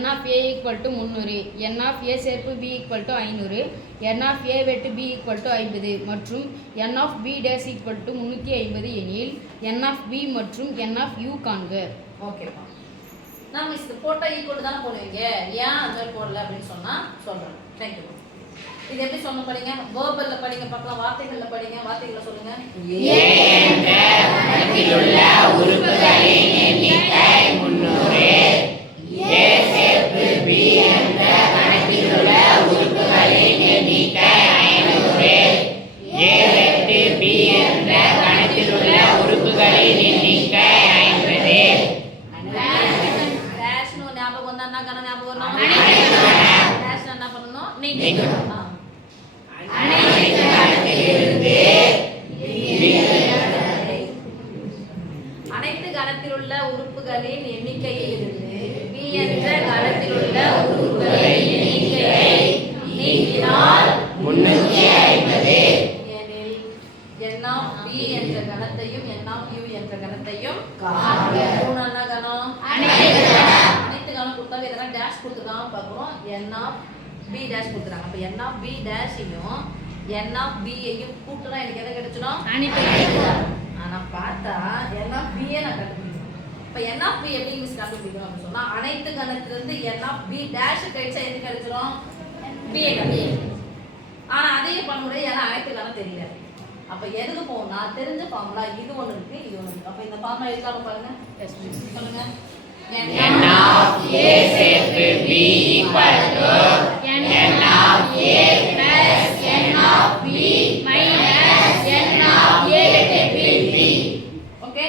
n of a equal to 300, n of a சேர்ப்பு b equal to 500, n of a வெட்டு b equal to 50 மற்றும் n of b dash equal to 350 எனில் n of b மற்றும் n of u காண்க. ஓகேப்பா, நம்ம இது போட்டா ஈக்குவல் தானே போடுவீங்க, ஏன் அது போடல அப்படின்னு சொன்னா சொல்றேன். தேங்க்யூ. இது எப்படி சொல்ல படிங்க, வேர்பல்ல படிங்க, பார்க்கலாம். வார்த்தைகள்ல படிங்க, வார்த்தைகளை சொல்லுங்க. a என்ற கணக்கிலுள்ள உறுப்புகளின் எண்ணிக்கை 300, a சேர்ப்பு b என்ற கணக்கிலுள்ள உறுப்புகளின் எண்ணிக்கை 500, a வெட்டு b என்ற கணக்கிலுள்ள உறுப்புகளின் எண்ணிக்கை 50. டேஷ் நோ ஞாபகம் வந்தா என்ன கணக்கு ஞாபகம் வரணும்? டேஷ் என்ன பண்ணனும்? நீக்கணும். அனைத்து கணத்திலிருந்து அனைத்து கணத்தில் உள்ள உறுப்புகளின் எண்ணிக்கையிலிருந்து b என்ற கணத்தில் உள்ள உறுப்புகளின் எண்ணிக்கையை நீக்கினால் 350 எனில் n of b என்ற கணத்தையும் n of u என்ற கணத்தையும் காண்க. மூணாவது கணம் அனைத்து கணம் கொடுத்தா எதனா டேஷ் கொடுத்துருக்காங்க பார்க்குறோம். n of b டேஷ் கொடுத்துறாங்க. அப்ப n of b டேஷையும் n of b ஐயும் கூட்டினா எனக்கு எதை கிடைச்சிடும்? ஆனா பார்த்தா n of b நான் கண்டுபிடிக்கணும். இப்ப n of b எப்படி மிஸ் கண்டுபிடிக்கணும் அப்படின்னு சொன்னா அனைத்து கணத்திலிருந்து n of b டேஷ் கிடைச்சா எது கிடைச்சிடும்? b கண்டுபிடிக்கணும். ஆனா அதையே பண்ண முடியாது, ஏன்னா அனைத்து கணம் தெரியல. அப்ப எதுக்கு போகணும்னா தெரிஞ்ச ஃபார்முலா இது ஒன்று இருக்கு, இது ஒன்று இருக்கு. அப்ப இந்த ஃபார்முலா இருக்கான்னு பாருங்க, சொல்லுங்க. n of a சேர்ப்பு b equal to n of a plus n of b minus n of a வெட்டு b. Okay,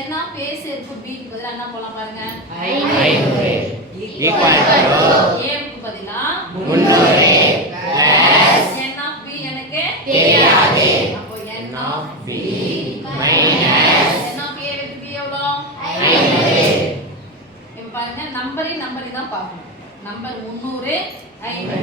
n of a சேர்ப்பு b க்கு பதிலா என்ன போலாம் பாருங்க, 500 equal to a க்கு பதிலா 300 plus n of b எனக்கு தெரியாது. அப்போ n n of of b minus n of a வெட்டு b எவ்வளோ? 500. இப்ப பாருங்க, நம்பரின் தான் பார்க்கணும். நம்பர் 300 50.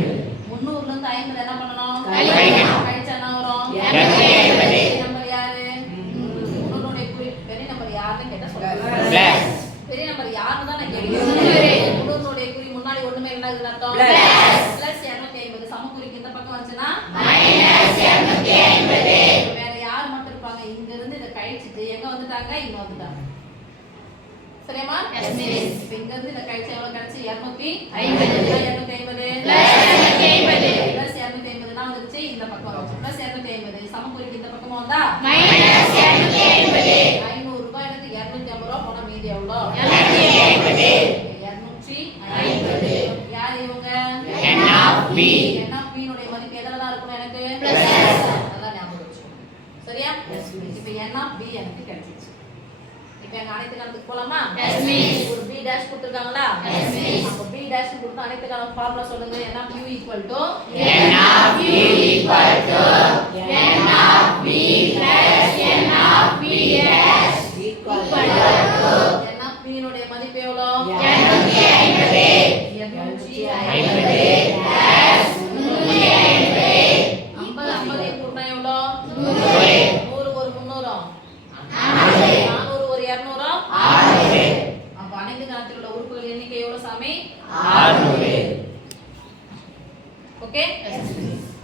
300 ல இருந்து 50 என்ன பண்ணணும்? கழிக்கணும். கழிச்சா என்ன வரும்? 250. பெரிய நம்பர் யாரு? 300 உடைய குறி பெரிய நம்பர் யாருன்னு கேட்டா சொல்லுங்க. Plus. பெரிய நம்பர் யாருன்னு தான் நான் கேக்குறேன். 300 உடைய குறி முன்னாடி ஒண்ணுமே இல்லைன்னு அர்த்தம். பிளஸ் 250 சமக்குறிக்கு இந்த பக்கம் வந்துச்சுனா minus 250. வேற யார் மட்டும் இருப்பாங்க? இங்க இருந்து இத கழிச்சிட்டு எங்க வந்துட்டாங்க? இங்க வந்துட்டாங்க. சரியாமா? Yes miss. இப்போ இங்க இருந்து இத கழிச்சா எவ்வளவு கிடைச்சு? 250 250 பிளஸ் 250 தான் வந்துச்சு, இந்த பக்கம் வந்துச்சு. பிளஸ் 250 சமக்குறிக்கு இந்த பக்கமா வந்தா minus 250. 500 ரூபாய் எடுத்து 250 ரூபாய் போனா மீதி எவ்வளவு? 250. 250. யார் இவங்க? n of b. n of b னுடைய மதிப்பு எதுல தான் இருக்கும் எனக்கு? Plus. நல்லா ஞாபகம் வச்சுக்கோங்க. சரியா? இப்போ n of b எனக்கு கிடைச்சிச்சு. இப்போ எங்க அனைத்து கணக்குக்கு போலாமா? Yes, miss. ஒரு b dash கொடுத்திருக்காங்களா? Yes, miss. அப்ப b dash கொடுத்த அனைத்து கணக்கு ஃபார்முலா சொல்லுங்க. n of u equal to n of u equal to n of b plus n of